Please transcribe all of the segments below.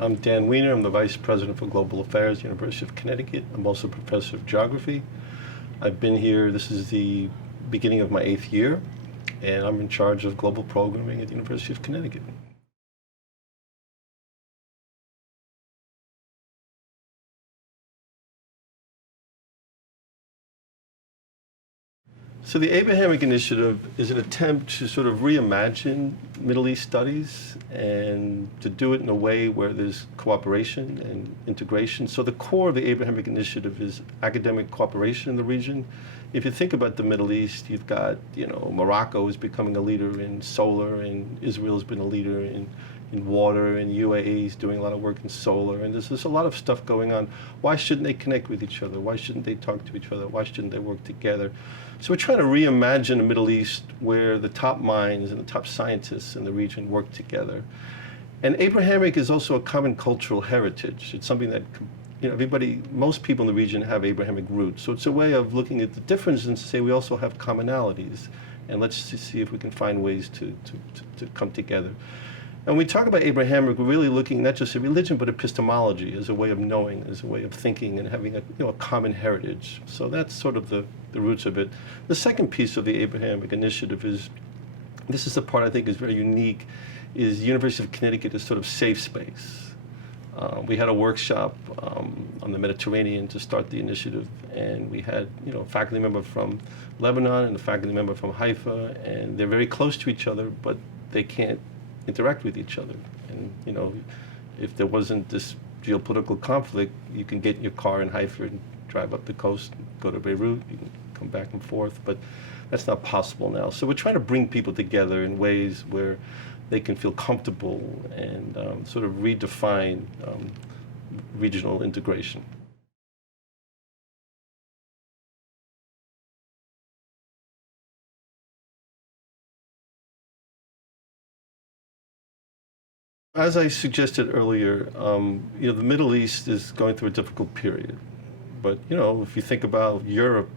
I'm Dan Weiner. I'm the Vice President for Global Affairs, University of Connecticut. I'm also a professor of geography. I've been here, this is the beginning of my 8th year, and I'm in charge of global programming at the University of Connecticut. So the Abrahamic Initiative is an attempt to sort of reimagine Middle East studies and to do it in a way where there's cooperation and integration. So the core of the Abrahamic Initiative is academic cooperation in the region. If you think about the Middle East, you've got, Morocco is becoming a leader in solar, and Israel's been a leader in water, and UAE is doing a lot of work in solar, and there's a lot of stuff going on. Why shouldn't they connect with each other? Why shouldn't they talk to each other? Why shouldn't they work together? So we're trying to reimagine a Middle East where the top minds and the top scientists in the region work together. And Abrahamic is also a common cultural heritage. It's something that, most people in the region have Abrahamic roots. So it's a way of looking at the differences and say we also have commonalities. And let's see if we can find ways to come together. And when we talk about Abrahamic, we're really looking not just at religion, but epistemology as a way of knowing, as a way of thinking and having a common heritage. So that's sort of the roots of it. The second piece of the Abrahamic Initiative this is the part I think is very unique, is University of Connecticut is sort of safe space. We had a workshop on the Mediterranean to start the initiative, and we had a faculty member from Lebanon and a faculty member from Haifa, and they're very close to each other, but they can't interact with each other. And if there wasn't this geopolitical conflict, you can get in your car in Haifa and drive up the coast, go to Beirut, you can come back and forth, but that's not possible now. So we're trying to bring people together in ways where they can feel comfortable and sort of redefine regional integration. As I suggested earlier, the Middle East is going through a difficult period. But, if you think about Europe,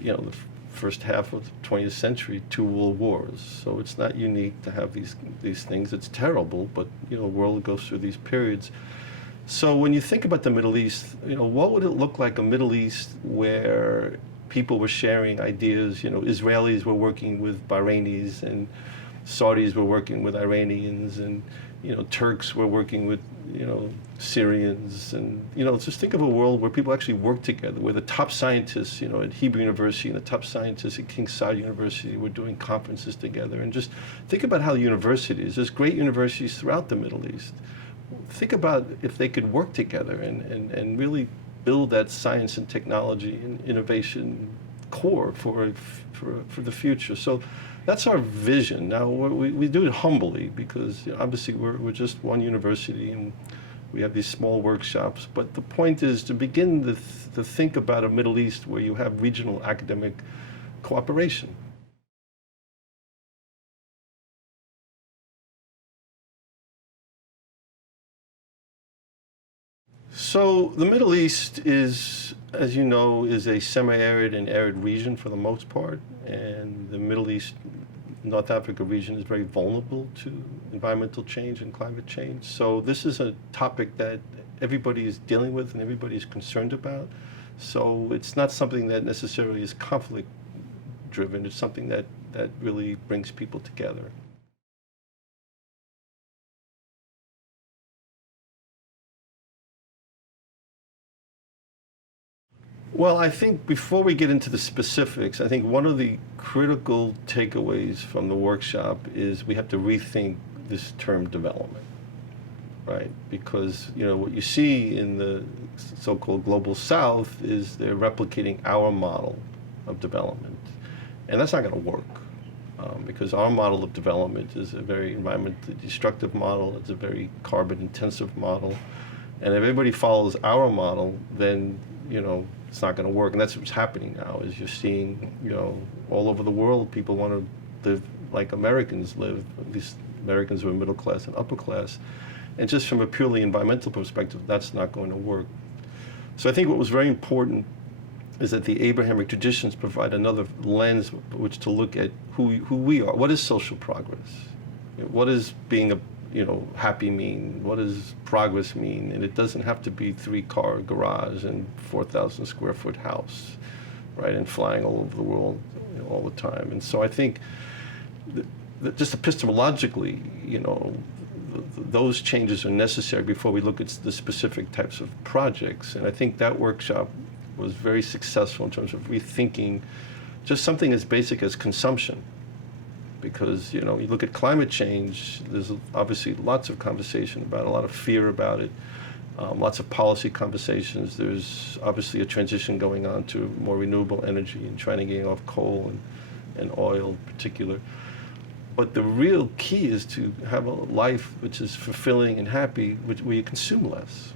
the first half of the 20th century, 2 world wars. So it's not unique to have these things. It's terrible, but, the world goes through these periods. So when you think about the Middle East, what would it look like a Middle East where people were sharing ideas? Israelis were working with Bahrainis, and Saudis were working with Iranians, and Turks were working with Syrians, and just think of a world where people actually work together, where the top scientists at Hebrew University and the top scientists at King Saud University were doing conferences together. And just think about how there's great universities throughout the Middle East. Think about if they could work together and really build that science and technology and innovation core for the future. So that's our vision. Now, we do it humbly because obviously we're just one university and we have these small workshops. But the point is to begin to think about a Middle East where you have regional academic cooperation. So the Middle East is, as you know, is a semi-arid and arid region for the most part, and the Middle East, North Africa region is very vulnerable to environmental change and climate change. So this is a topic that everybody is dealing with and everybody is concerned about. So it's not something that necessarily is conflict-driven. It's something that really brings people together. Well, I think before we get into the specifics, I think one of the critical takeaways from the workshop is we have to rethink this term development, right? Because, what you see in the so-called global south is they're replicating our model of development. And that's not going to work because our model of development is a very environmentally destructive model. It's a very carbon-intensive model. And if everybody follows our model, then, it's not going to work. And that's what's happening now, is you're seeing, all over the world, people want to live like Americans live, at least Americans who are middle class and upper class. And just from a purely environmental perspective, that's not going to work. So I think what was very important is that the Abrahamic traditions provide another lens which to look at who we are. What is social progress? What is being a happy mean? What does progress mean? And it doesn't have to be 3-car garage and 4,000 square foot house, right? And flying all over the world all the time. And so I think that just epistemologically, those changes are necessary before we look at the specific types of projects. And I think that workshop was very successful in terms of rethinking just something as basic as consumption. Because, you look at climate change, there's obviously lots of conversation about it, a lot of fear about it, lots of policy conversations. There's obviously a transition going on to more renewable energy and trying to get off coal and oil in particular. But the real key is to have a life which is fulfilling and happy, where you consume less.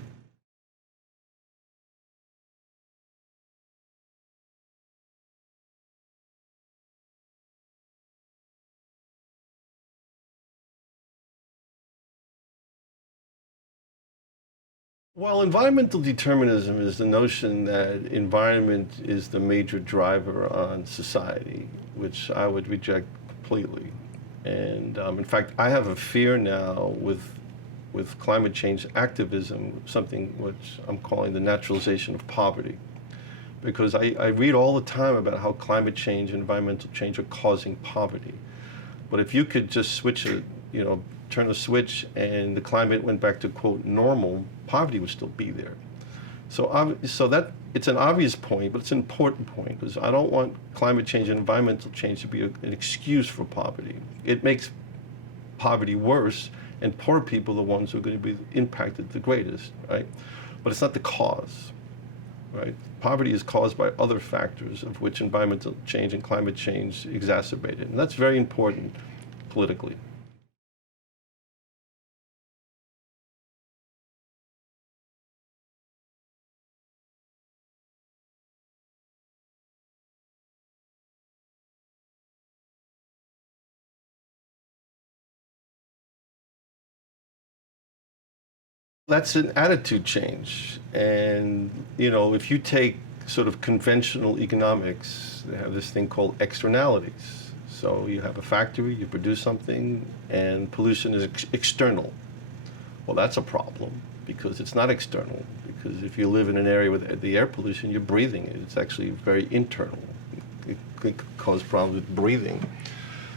Well, environmental determinism is the notion that environment is the major driver on society, which I would reject completely. And in fact, I have a fear now with climate change activism, something which I'm calling the naturalization of poverty. Because I read all the time about how climate change and environmental change are causing poverty. But if you could just switch it, turn a switch and the climate went back to, quote, normal, poverty would still be there. So that it's an obvious point, but it's an important point, because I don't want climate change and environmental change to be an excuse for poverty. It makes poverty worse, and poor people are the ones who are going to be impacted the greatest, right? But it's not the cause, right? Poverty is caused by other factors, of which environmental change and climate change exacerbate it. And that's very important politically. That's an attitude change. And, if you take sort of conventional economics, they have this thing called externalities. So you have a factory, you produce something, and pollution is external. Well, that's a problem, because it's not external. Because if you live in an area with the air pollution, you're breathing it. It's actually very internal. It could cause problems with breathing.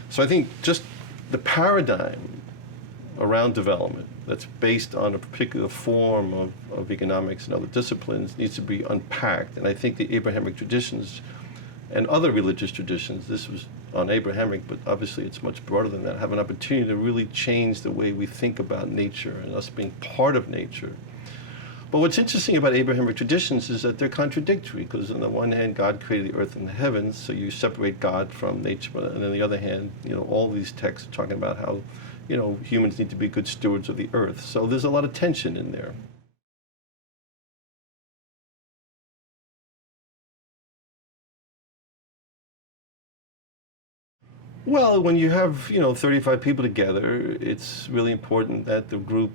So I think just the paradigm around development that's based on a particular form of economics and other disciplines needs to be unpacked. And I think the Abrahamic traditions and other religious traditions, this was on Abrahamic, but obviously it's much broader than that, have an opportunity to really change the way we think about nature and us being part of nature. But what's interesting about Abrahamic traditions is that they're contradictory, because on the one hand, God created the earth and the heavens, so you separate God from nature, and on the other hand, all these texts are talking about how humans need to be good stewards of the earth. So there's a lot of tension in there. Well, when you have, 35 people together, it's really important that the group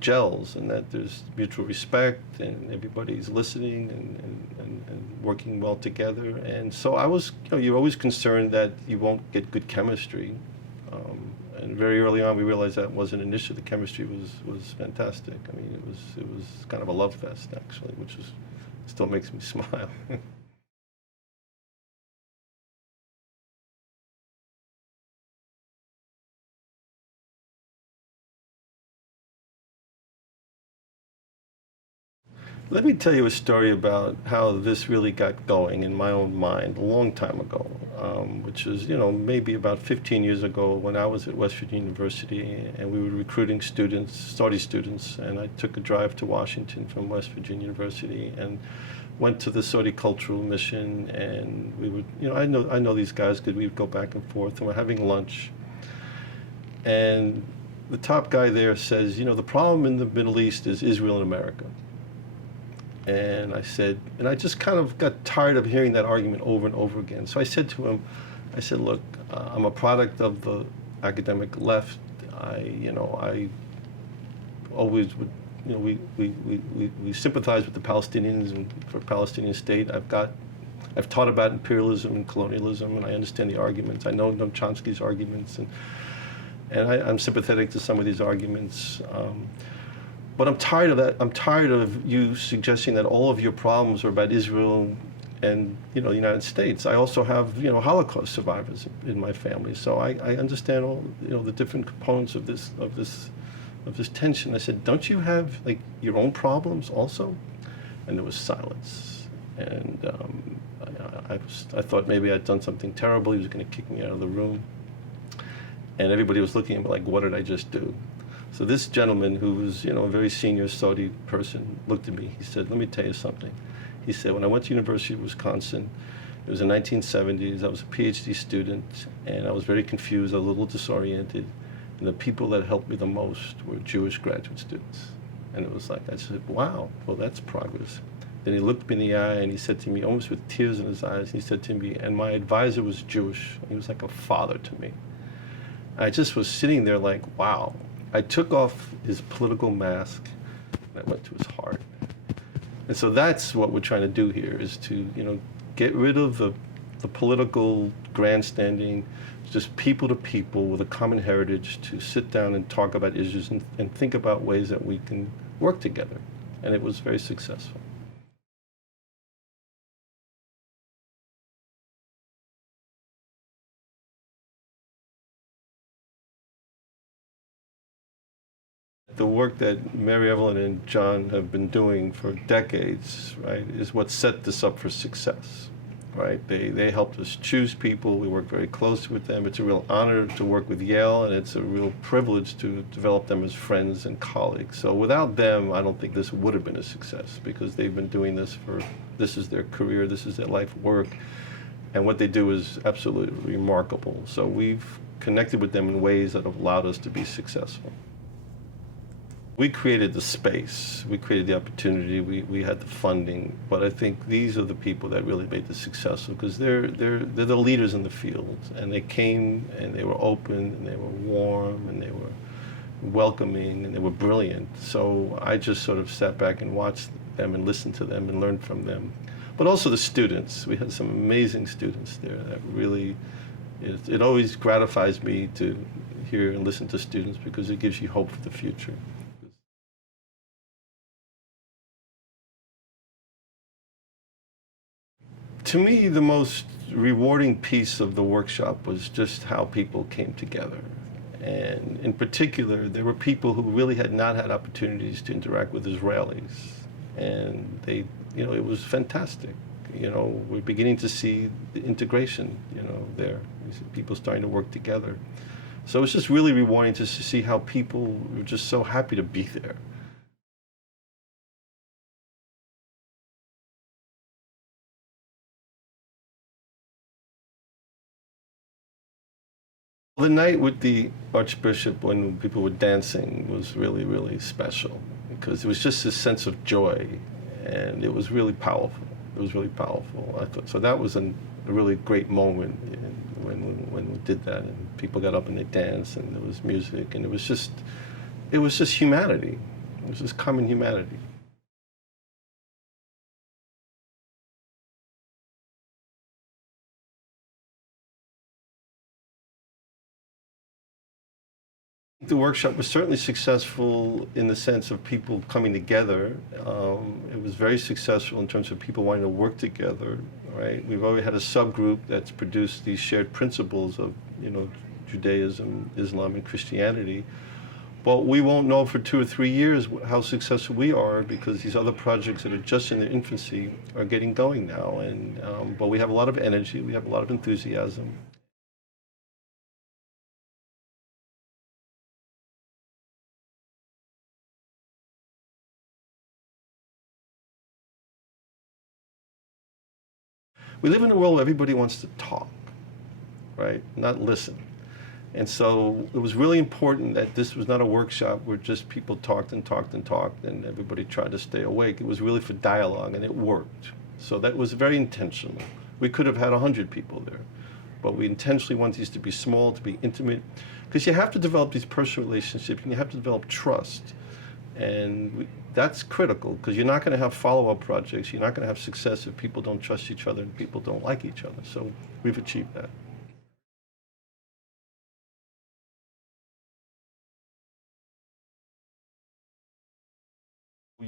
gels and that there's mutual respect and everybody's listening and working well together. And so I was, you're always concerned that you won't get good chemistry. And very early on, we realized that wasn't an issue. The chemistry was fantastic. I mean, it was kind of a love fest, actually, which still makes me smile. Let me tell you a story about how this really got going in my own mind a long time ago, which is, maybe about 15 years ago when I was at West Virginia University and we were recruiting students, Saudi students, and I took a drive to Washington from West Virginia University and went to the Saudi cultural mission, and we would, I know these guys because we would go back and forth, and we're having lunch. And the top guy there says, the problem in the Middle East is Israel and America. And I said, and I just kind of got tired of hearing that argument over and over again. So I said to him, look, I'm a product of the academic left. I always would, we sympathize with the Palestinians and for a Palestinian state. I've taught about imperialism and colonialism, and I understand the arguments. I know Noam Chomsky's arguments, And I'm sympathetic to some of these arguments. But I'm tired of that. I'm tired of you suggesting that all of your problems are about Israel and, you know, the United States. I also have, you know, Holocaust survivors in my family. So I understand all, you know, the different components of this tension. I said, don't you have, like, your own problems also? And there was silence. And I thought maybe I'd done something terrible. He was going to kick me out of the room. And everybody was looking at me like, what did I just do? So this gentleman, who was, you know, a very senior Saudi person, looked at me. He said, let me tell you something. He said, when I went to University of Wisconsin, it was in the 1970s, I was a PhD student, and I was very confused, a little disoriented, and the people that helped me the most were Jewish graduate students. And it was like, I said, wow, well, that's progress. Then he looked me in the eye and he said to me, almost with tears in his eyes, he said to me, and my advisor was Jewish. He was like a father to me. I just was sitting there like, wow. I took off his political mask and I went to his heart. And so that's what we're trying to do here, is to, you know, get rid of the political grandstanding, just people to people with a common heritage to sit down and talk about issues and think about ways that we can work together. And it was very successful. The work that Mary Evelyn and John have been doing for decades, right, is what set this up for success, right? They helped us choose people. We work very closely with them. It's a real honor to work with Yale, and it's a real privilege to develop them as friends and colleagues. So without them, I don't think this would have been a success, because they've been doing this this is their career, this is their life work, and what they do is absolutely remarkable. So we've connected with them in ways that have allowed us to be successful. We created the space, we created the opportunity, we had the funding, but I think these are the people that really made this successful, because they're the leaders in the field, and they came and they were open and they were warm and they were welcoming and they were brilliant. So I just sort of sat back and watched them and listened to them and learned from them. But also the students. We had some amazing students there that really, it always gratifies me to hear and listen to students, because it gives you hope for the future. To me, the most rewarding piece of the workshop was just how people came together. And in particular, there were people who really had not had opportunities to interact with Israelis. And they, you know, it was fantastic. You know, we're beginning to see the integration, you know, there. We see people starting to work together. So it's just really rewarding to see how people were just so happy to be there. The night with the Archbishop, when people were dancing, was really, really special, because it was just a sense of joy, and it was really powerful. It was really powerful, I thought. So that was a really great moment when we did that, and people got up and they danced, and there was music, and it was just humanity. It was just common humanity. The workshop was certainly successful in the sense of people coming together. It was very successful in terms of people wanting to work together, right? We've already had a subgroup that's produced these shared principles of, you know, Judaism, Islam, and Christianity. But we won't know for 2 or 3 years how successful we are, because these other projects that are just in their infancy are getting going now. But we have a lot of energy, we have a lot of enthusiasm. We live in a world where everybody wants to talk, right? Not listen. And so it was really important that this was not a workshop where just people talked and talked and talked and everybody tried to stay awake. It was really for dialogue, and it worked. So that was very intentional. We could have had 100 people there, but we intentionally want these to be small, to be intimate, because you have to develop these personal relationships and you have to develop trust. And that's critical, because you're not going to have follow-up projects. You're not going to have success if people don't trust each other and people don't like each other. So we've achieved that.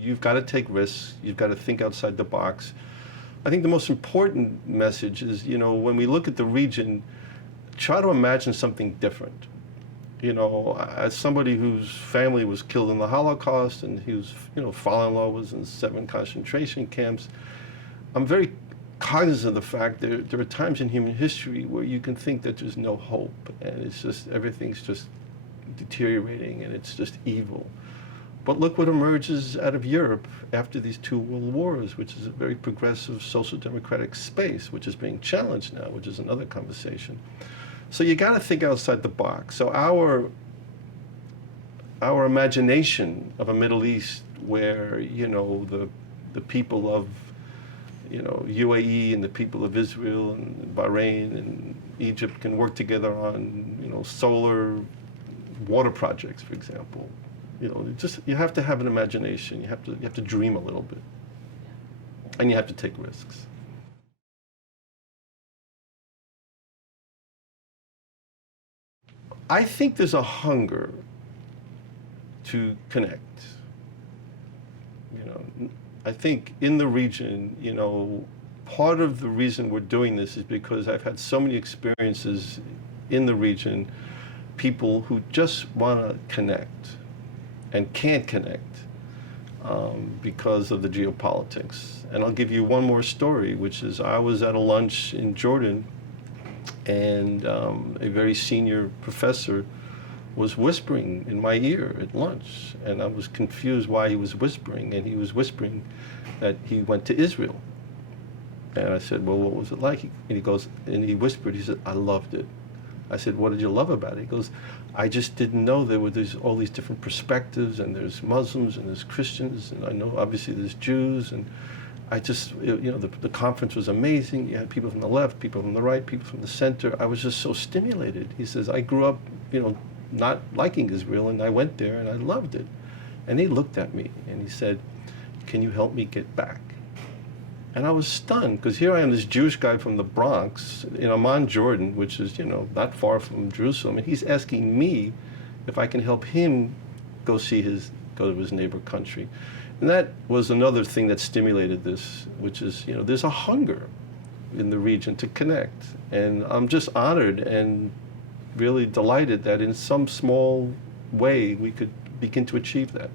You've got to take risks. You've got to think outside the box. I think the most important message is, when we look at the region, try to imagine something different. As somebody whose family was killed in the Holocaust and whose, father-in-law was in 7 concentration camps, I'm very cognizant of the fact that there are times in human history where you can think that there's no hope and it's just, everything's just deteriorating and it's just evil. But look what emerges out of Europe after these 2 world wars, which is a very progressive social democratic space, which is being challenged now, which is another conversation. So you got to think outside the box. So our imagination of a Middle East where, the people of, UAE and the people of Israel and Bahrain and Egypt can work together on, solar water projects, for example. You have to have an imagination. You have to dream a little bit, and you have to take risks. I think there's a hunger to connect. I think in the region, part of the reason we're doing this is because I've had so many experiences in the region, people who just want to connect and can't connect because of the geopolitics. And I'll give you one more story, which is I was at a lunch in Jordan, and a very senior professor was whispering in my ear at lunch, and I was confused why he was whispering, and he was whispering that he went to Israel. And I said, well, what was it like? And he goes, and he whispered, he said, I loved it. I said, what did you love about it? He goes, I just didn't know there were all these different perspectives, and there's Muslims and there's Christians, and I know obviously there's Jews, and I just, the conference was amazing. You had people from the left, people from the right, people from the center. I was just so stimulated. He says, I grew up, not liking Israel, and I went there and I loved it. And he looked at me and he said, can you help me get back? And I was stunned, because here I am, this Jewish guy from the Bronx in Amman, Jordan, which is, not far from Jerusalem, and he's asking me if I can help him go to his neighbor country. And that was another thing that stimulated this, which is, there's a hunger in the region to connect. And I'm just honored and really delighted that in some small way we could begin to achieve that.